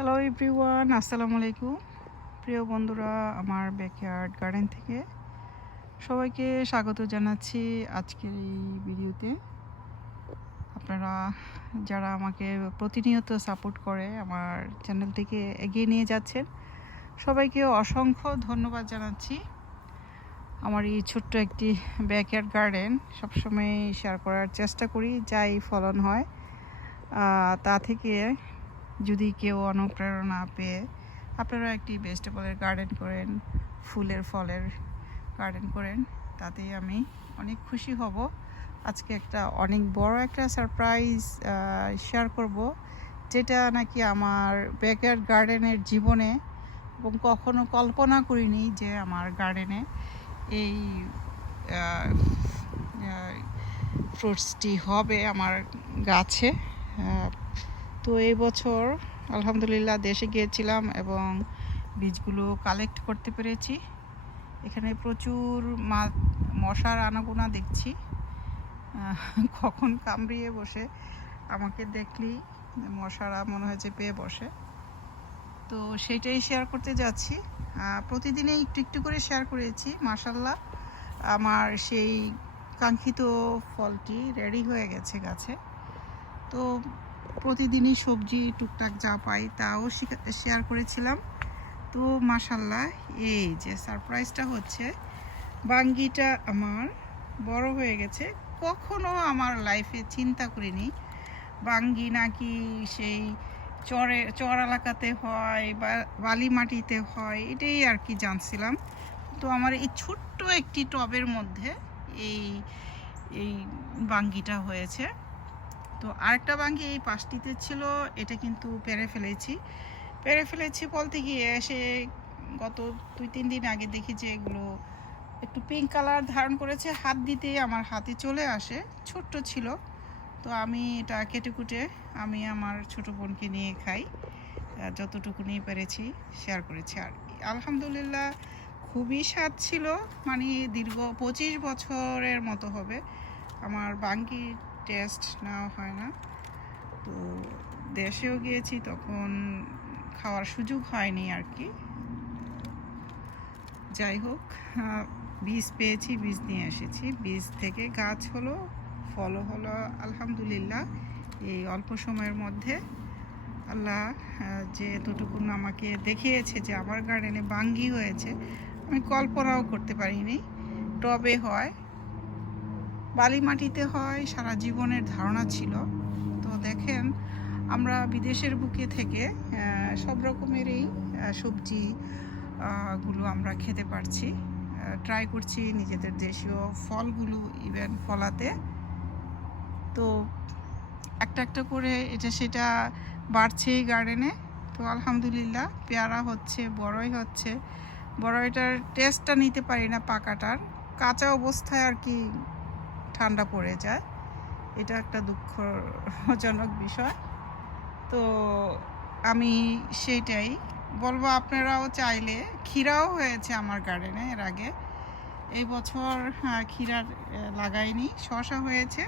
Hello everyone আসসালামু আলাইকুম প্রিয় বন্ধুরা, আমার ব্যাকয়ার্ড গার্ডেন থেকে সবাইকে স্বাগত জানাচ্ছি আজকের এই ভিডিওতে। আপনারা যারা আমাকে প্রতিনিয়ত সাপোর্ট করে আমার চ্যানেল থেকে এগিয়ে নিয়ে যাচ্ছেন, সবাইকে অসংখ্য ধন্যবাদ জানাচ্ছি। আমার এই ছোট্ট একটি ব্যাকয়ার্ড গার্ডেন সবসময় শেয়ার করার চেষ্টা করি, যাই ফলন হয়। তা থেকে যদি কেউ অনুপ্রেরণা পেয়ে আপনারা একটি ভেজিটেবলের গার্ডেন করেন, ফুলের ফলের গার্ডেন করেন, তাতেই আমি অনেক খুশি হব। আজকে একটা অনেক বড় একটা সারপ্রাইজ শেয়ার করব, যেটা নাকি আমার ব্যাকয়ার্ড গার্ডেনের জীবনে এবং কখনো কল্পনা করিনি যে আমার গার্ডেনে এই ফ্রুটসটি হবে আমার গাছে। তো এই বছর আলহামদুলিল্লাহ দেশে গিয়েছিলাম এবং বীজগুলো কালেক্ট করতে পেরেছি। এখানে প্রচুর মা, মশার আনাগোনা দেখছি। কখন কামড়িয়ে বসে, আমাকে দেখলি মশারা মনে হয়েছে পেয়ে বসে। তো সেটাই শেয়ার করতে যাচ্ছি। প্রতিদিনে একটু একটু করে শেয়ার করেছি মাসাল্লাহ আমার সেই কাঙ্ক্ষিত ফলটি রেডি হয়ে গেছে গাছে। তো প্রতিদিনই সবজি, টুকটাক যা পাই তাও শেয়ার করেছিলাম। তো মাসাল্লাহ এই যে সারপ্রাইজটা হচ্ছে, বাঙ্গিটা আমার বড় হয়ে গেছে। কখনো আমার লাইফে চিন্তা করিনি, বাঙ্গি নাকি সেই চরে, চর এলাকাতে হয় বা বালি মাটিতে হয়, এটাই আর কি জানছিলাম। তো আমার এই ছোট্ট একটি টবের মধ্যে এই এই বাঙ্গিটা হয়েছে। তো আরেকটা বাঙ্গি এই পাশটিতে ছিল, এটা কিন্তু পেরে ফেলেছি। পেরে ফেলেছি বলতে গিয়ে এসে গত দুই, তিন দিন আগে দেখি যে এগুলো একটু পিঙ্ক কালার ধারণ করেছে। হাত দিতেই আমার হাতে চলে আসে, ছোট্ট ছিল। তো আমি এটা কেটে কুটে আমি আমার ছোট বোনকে নিয়ে খাই। যতটুকু নিয়ে পেরেছি শেয়ার করেছি। আর আলহামদুলিল্লাহ খুবই স্বাদ ছিল মানে দীর্ঘ পঁচিশ বছরের মতো হবে। আমার বাঙ্গি টেস্ট নেওয়া হয় না। তো দেশেও গিয়েছি, তখন খাওয়ার সুযোগ হয়নি আর কি। যাই হোক বীজ পেয়েছি, বীজ নিয়ে এসেছি। বীজ থেকে গাছ হলো ফলও হলো, আলহামদুলিল্লাহ। এই অল্প সময়ের মধ্যে আল্লাহ যে এতটুকুন আমাকে দেখিয়েছে যে আমার গার্ডেনে বাঙ্গি হয়েছে, আমি কল্পনাও করতে পারিনি। টবে হয় বালি মাটিতে হয়, সারা জীবনের ধারণা ছিল। তো দেখেন, আমরা বিদেশের বুকে থেকে সব রকমেরই সবজি গুলো আমরা খেতে পারছি। ট্রাই করছি নিজেদের দেশীয় ফলগুলো ইভেন ফলাতে। তো একটা একটা করে এটা সেটা বাড়ছেই গার্ডেনে তো আলহামদুলিল্লাহ, পেয়ারা হচ্ছে, বড়ই হচ্ছে। বড়ইটার টেস্টটা নিতে পারি না পাকাটার। কাঁচা অবস্থায় আর কি ঠান্ডা পড়ে যায়। এটা একটা দুঃখজনক বিষয়। তো আমি সেইটাই। বলব আপনারাও চাইলে ক্ষীরাও হয়েছে আমার গার্ডেনে এর আগে। এই বছর আহ, লাগাইনি শশা হয়েছে।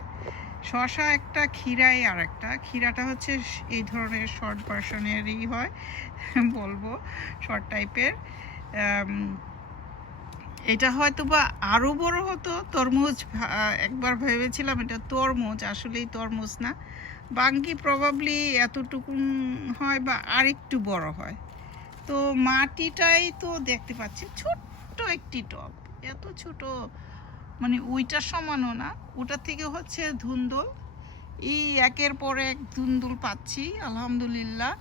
শশা একটা ক্ষীরাই আর একটা ক্ষীরাটা হচ্ছে এই ধরনের শর্ট ভার্সনেরই হয় বলব শর্ট টাইপের এটা হয়তো বা আরও বড় হতো, তরমুজ একবার ভেবেছিলাম এটা তরমুজ, আসলেই তরমুজ না। বাঙ্গি প্রবাবলি এতটুকুন হয় বা আরেকটু বড় হয়। তো মাটিটাই তো দেখতে পাচ্ছি, ছোট্ট একটি টব। এত ছোট মানে ওইটার সমানও না। ওটার থেকে হচ্ছে ধুন্দুল। এই একের পর এক ধুন্দুল পাচ্ছি, আলহামদুলিল্লাহ।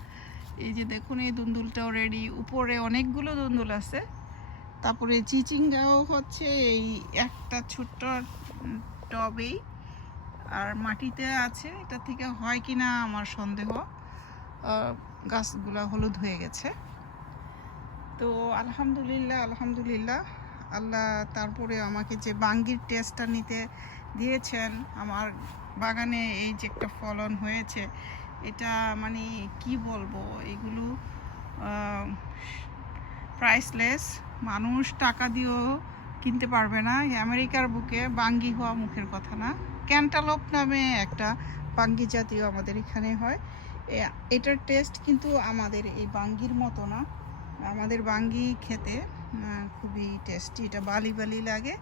এই যে দেখুন, এই ধুন্দুলটাও রেডি উপরে অনেকগুলো ধুন্দুল আছে। তারপরে চিচিঙ্গাও হচ্ছে, এই একটা ছোট্ট টবেই আর মাটিতে আছে, এটা থেকে হয় কি না আমার সন্দেহ। গাছগুলা হলুদ হয়ে গেছে। তো আলহামদুলিল্লাহ আলহামদুলিল্লাহ, আল্লাহ তারপরে আমাকে যে বাঙ্গির টেস্টটা নিতে দিয়েছেন, আমার বাগানে এই যে একটা ফলন হয়েছে, এটা মানে কি বলব, এগুলো প্রাইসলেস মানুষ টাকা দিয়েও কিনতে পারবে না। আমেরিকার বুকে বাঙ্গি হওয়া মুখের কথা না। ক্যান্টালোপ নামে একটা বাঙ্গি জাতীয় আমাদের এখানে হয়। এটার টেস্ট কিন্তু আমাদের এই বাঙ্গির মতো না। আমাদের বাঙ্গি খেতে খুবই টেস্টি এটা বালি বালি লাগে।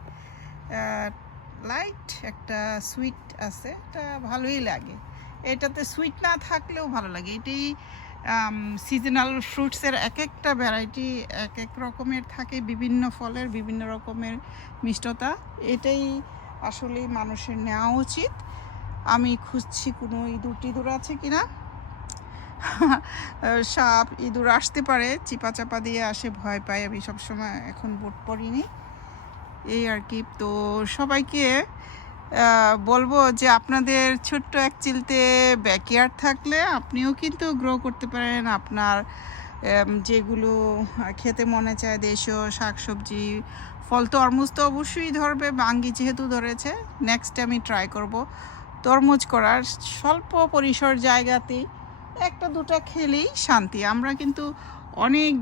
লাইট একটা সুইট আছে, এটা ভালোই লাগে। এটাতে সুইট না থাকলেও ভালো লাগে। এটাই সিজনাল ফ্রুটসের এক একটা ভ্যারাইটি এক এক রকমের থাকে, বিভিন্ন ফলের বিভিন্ন রকমের মিষ্টতা। এটাই আসলে মানুষের নেওয়া উচিত। আমি খুঁজছি কোনো ইঁদুর টিঁদুর আছে কি না সাপ, ইঁদুর আসতে পারে চিপা চাপা দিয়ে আসে, ভয় পাই আমি সবসময় এখন বোট পড়িনি এই আর কি। তো সবাইকে বলব যে আপনাদের ছোট্ট এক চিলতে ব্যাকয়ার্ড থাকলে আপনিও কিন্তু গ্রো করতে পারেন। আপনার যেগুলো খেতে মনে চায়, দেশীয় শাকসবজি, ফল তরমুজ তো অবশ্যই ধরবে, বাঙ্গি যেহেতু ধরেছে নেক্সট আমি ট্রাই করব তরমুজ করার স্বল্প পরিসর জায়গাতেই একটা দুটা খেলেই শান্তি। আমরা কিন্তু অনেক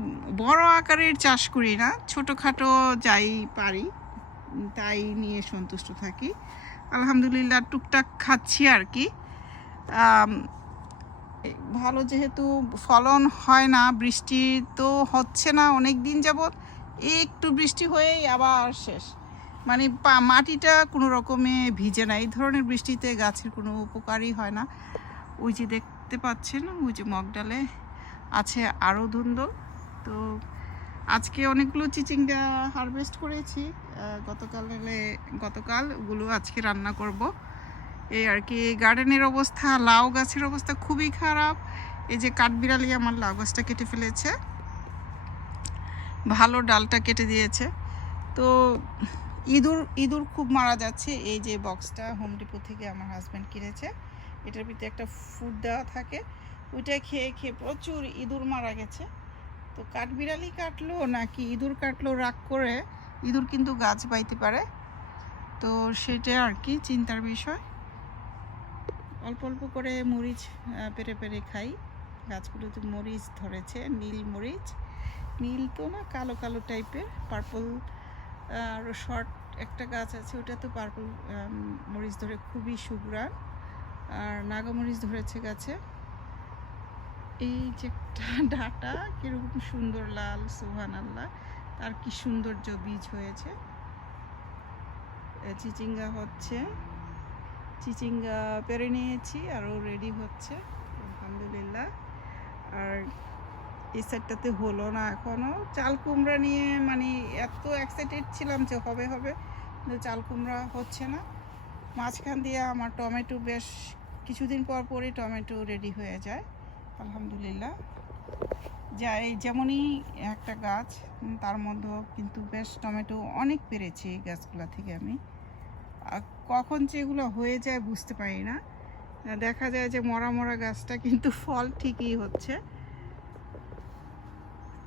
বড় আকারের চাষ করি না, ছোটোখাটো যাই পারি, তাই নিয়ে সন্তুষ্ট থাকি। আলহামদুলিল্লাহ, টুকটাক খাচ্ছি আর কি। ভালো যেহেতু ফলন হয় না, বৃষ্টি তো হচ্ছে না অনেক দিন যাবৎ, একটু বৃষ্টি হয়েই আবার শেষ। মানে মাটিটা কোনো রকমে ভিজে না, এই ধরনের বৃষ্টিতে গাছের কোনো উপকারই হয় না। ওই যে দেখতে পাচ্ছেন, ওই যে মগডালে আছে আরও ধুন্দল, তো আজকে অনেকগুলো চিচিঙ্গা হারভেস্ট করেছি। গতকালে, গতকাল ওগুলো আজকে রান্না করব। এই আর কি গার্ডেনের অবস্থা, লাউ গাছের অবস্থা খুবই খারাপ। এই যে কাঠবিড়ালি আমার লাউ গাছটা কেটে ফেলেছে। ভালো ডালটা কেটে দিয়েছে। তো ইঁদুর ইঁদুর খুব মারা যাচ্ছে। এই যে বক্সটা হোম ডিপো থেকে আমার হাজব্যান্ড কিনেছে। এটার ভিতরে একটা ফুড দেওয়া থাকে। ওইটা খেয়ে খেয়ে প্রচুর ইঁদুর মারা গেছে। তো কাঠবিড়ালি কাটলো নাকি ইঁদুর কাটলো রাগ করে? ইঁদুর কিন্তু গাছ বাইতে পারে। তো সেটা আর কি চিন্তার বিষয়। অল্প অল্প করে মরিচ পেরে পেরে খাই। গাছগুলোতে মরিচ ধরেছে, নীল মরিচ। নীল তো না, কালো কালো টাইপের। পার্পল আর শর্ট একটা গাছ আছে, ওটা তো পার্পল মরিচ ধরে খুবই সুগ্রাণ আর নাগামরিচ ধরেছে গাছে। এই যে ডাটা, কীরকম সুন্দর লাল সোহান আল্লাহ তার কি সৌন্দর্য বীজ হয়েছে? চিচিঙ্গা হচ্ছে। চিচিঙ্গা পেরে নিয়েছি, আরও রেডি হচ্ছে, আলহামদুলিল্লাহ। আর এই সাইডটাতে হলো না এখনও চাল কুমড়া নিয়ে মানে এত এক্সাইটেড ছিলাম যে হবে হবে। কিন্তু চাল কুমড়া হচ্ছে না। মাঝখান দিয়ে আমার টমেটো বেশ কিছুদিন পর পরই টমেটো রেডি হয়ে যায়। আলহামদুলিল্লাহ। যাই যেমনই একটা গাছ তার মধ্যেও কিন্তু বেশ টমেটো অনেক পেরেছি এই গাছগুলা থেকে আমি। কখন যে এগুলো হয়ে যায় বুঝতে পারি না। দেখা যায় যে মরা মরা গাছটা কিন্তু ফল ঠিকই হচ্ছে।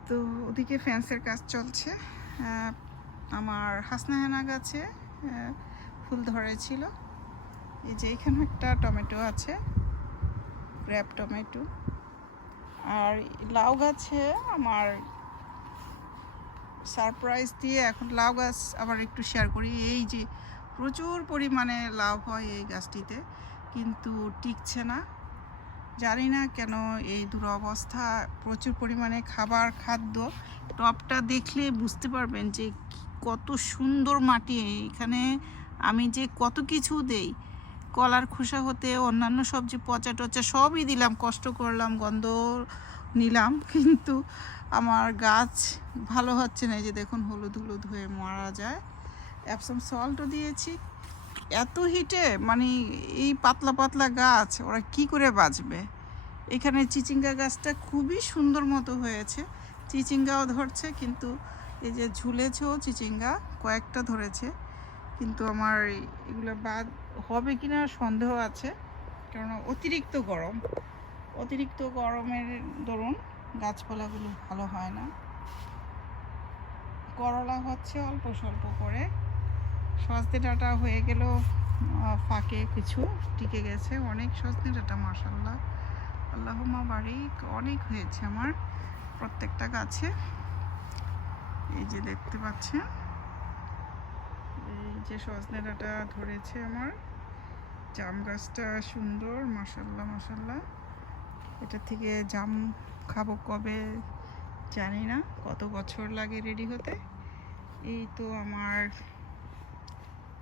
তো ওদিকে ফ্যান্সের কাজ চলছে। আমার হাসনাহানা গাছে ফুল ধরেছিল। এই যে এখানে একটা টমেটো আছে ক্র্যাপ টমেটো। আর লাউ গাছে আমার সারপ্রাইজ দিয়ে এখন লাউ গাছ আবার একটু শেয়ার করি। এই যে প্রচুর পরিমাণে লাউ হয় এই গাছটিতে, কিন্তু টিকছে না। জানি না কেন এই দুরবস্থা, প্রচুর পরিমাণে খাবার, খাদ্য, টপটা দেখলে বুঝতে পারবেন যে কত সুন্দর মাটি। এখানে আমি যে কত কিছু দেই কলার খোসা হতে, অন্যান্য সবজি, পচা টচা সবই দিলাম, কষ্ট করলাম, গন্ধ নিলাম, কিন্তু আমার গাছ ভালো হচ্ছে না। যে দেখুন, হলুদ হলুদ হয়ে মারা যায়। অ্যাপসাম সল্টও দিয়েছি। এত হিটে মানে এই পাতলা পাতলা গাছ, ওরা কি করে বাঁচবে? এখানে চিচিঙ্গা গাছটা খুবই সুন্দর মতো হয়েছে। চিচিঙ্গাও ধরছে, কিন্তু এই যে ঝুলেছেও চিচিঙ্গা, কয়েকটা ধরেছে। কিন্তু আমার এগুলো বাদ হবে কি না সন্দেহ আছে কারণ অতিরিক্ত গরম। অতিরিক্ত গরমের দরুন গাছপালাগুলো ভালো হয় না। করলা হচ্ছে অল্প স্বল্প করে। সজনে ডাঁটা হয়ে গেল ফাঁকে কিছু টিকে গেছে। অনেক সজনে ডাঁটা মাসাল্লাহ আল্লাহমা বাড়ি অনেক হয়েছে আমার প্রত্যেকটা গাছে। এই যে দেখতে পাচ্ছেন, এই যে সজনে ডাঁটা ধরেছে আমার। জাম গাছটা সুন্দর মাসাল্লাহ মাসাল্লাহ এটা থেকে জাম খাব কবে জানি না, কত বছর লাগে রেডি হতে। এই তো আমার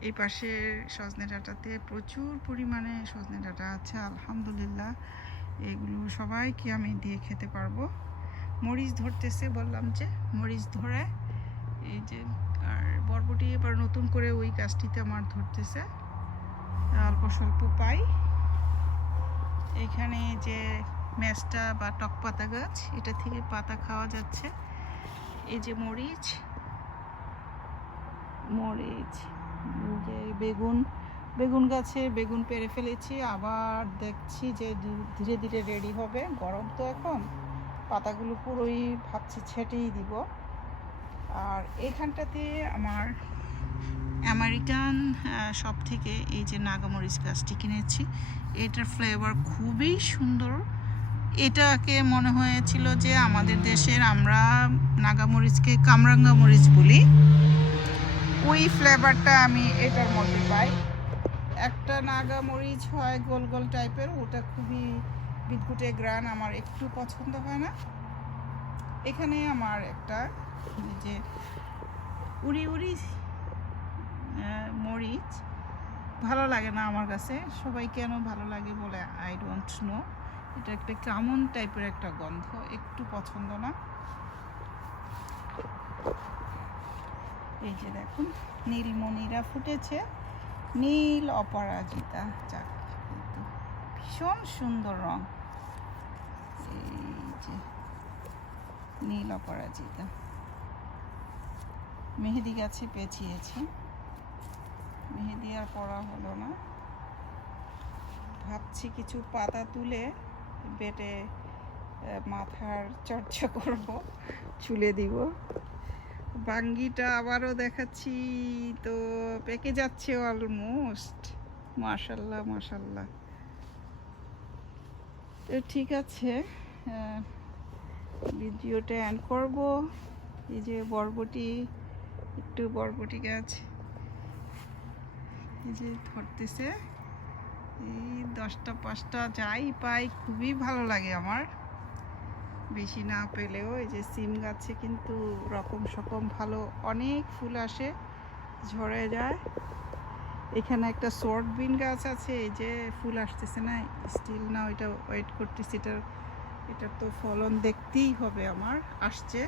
এই পাশে সজনে ডাঁটাতে প্রচুর পরিমাণে সজনে ডাঁটা আছে, আলহামদুলিল্লাহ। এগুলো সবাইকে আমি দিয়ে খেতে পারব। মরিচ ধরতেছে, বললাম যে মরিচ ধরে। এই যে, আর বরবটি এবার নতুন করে ওই গাছটিতে আমার ধরতেছে। অল্প স্বল্প পাই। এখানে যে ম্যাচটা বা টক পাতা গাছ, এটা থেকে পাতা খাওয়া যাচ্ছে। এই যে মরিচ মরিচ যে বেগুন বেগুন গাছে বেগুন পেরে ফেলেছি। আবার দেখছি যে ধীরে ধীরে রেডি হবে। গরম তো এখন। পাতাগুলো পুরোই ভাবছি ছেটেই দিব। আর এখানটাতে আমার আমেরিকান সব থেকে এই যে নাগামরিচ গাছটি কিনেছি। এটার ফ্লেভার খুবই সুন্দর। এটাকে মনে হয়েছিল যে আমাদের দেশের আমরা নাগামরিচকে কামরাঙ্গা মরিচ বলি। ওই ফ্লেভারটা আমি এটার মধ্যে পাই। একটা নাগা মরিচ হয় গোল গোল টাইপের ওটা খুবই বিদকুটে গ্রান, আমার একটু পছন্দ হয় না। এখানে আমার একটা যে উড়ি উড়ি মরিচ। ভালো লাগে না আমার কাছে। সবাই কেন ভালো লাগে বলে আই ডোন্ট নো এটা একটা কেমন টাইপের একটা গন্ধ, একটু পছন্দ না। এই যে দেখুন, নীলমণিরা ফুটেছে। নীল অপরাজিতা, যাক ভীষণ সুন্দর রং। এই যে নীল অপরাজিতা। মেহেদি গাছে পেঁচিয়েছি। মেহেদি আর পড়া হলো না। ভাবছি কিছু পাতা তুলে বেটে মাথার চর্চা করব, চুলে দিব। বাঙ্গিটা আবারও দেখাচ্ছি, তো পেকে যাচ্ছে অলমোস্ট মাশাল্লাহ মাশাল্লাহ। তো ঠিক আছে ভিডিওটা অ্যান্ড করব। এই যে বরবটি, একটু বরবটি গাছ এই যে ধরতেছে। এই দশটা, পাঁচটা যাই পাই, খুবই ভালো লাগে আমার। বেশি না পেলেও এই যে সিম গাছে কিন্তু রকম সকম ভালো অনেক ফুল আসে, ঝরে যায়। এখানে একটা শর্ট বিন গাছ আছে, এই যে ফুল আসতেছে না স্টিল না ওইটা ওয়েট করতেছি, এটার এটা তো ফলন দেখতেই হবে আমার, আসছে।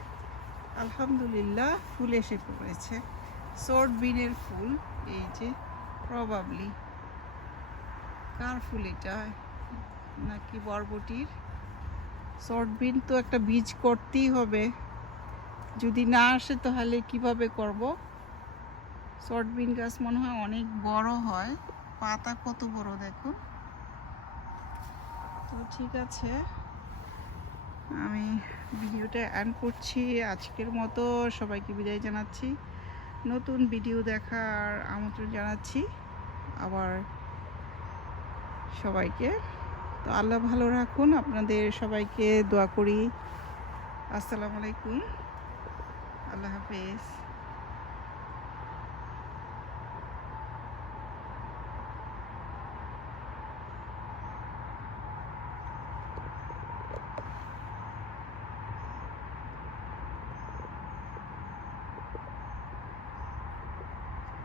আলহামদুলিল্লাহ ফুল এসে পড়েছে শর্ট বিনের ফুল, এই যে। প্রবাবলি কার ফুল এটা? নাকি বরবটির? শর্ট বিন তো একটা বীজ করতেই হবে। যদি না আসে তাহলে কীভাবে করব? শর্ট বিন গাছ মনে হয় অনেক বড় হয়। পাতা কত বড় দেখো। তো ঠিক আছে। আমি ভিডিওটা অ্যান্ড করছি। আজকের মতো সবাইকে বিদায় জানাচ্ছি। নতুন ভিডিও দেখার আমন্ত্রণ জানাচ্ছি আবার সবাইকে। তো আল্লাহ ভালো রাখুন, আপনাদের সবাইকে দোয়া করি। আসসালামু আলাইকুম। আল্লাহ হাফেজ।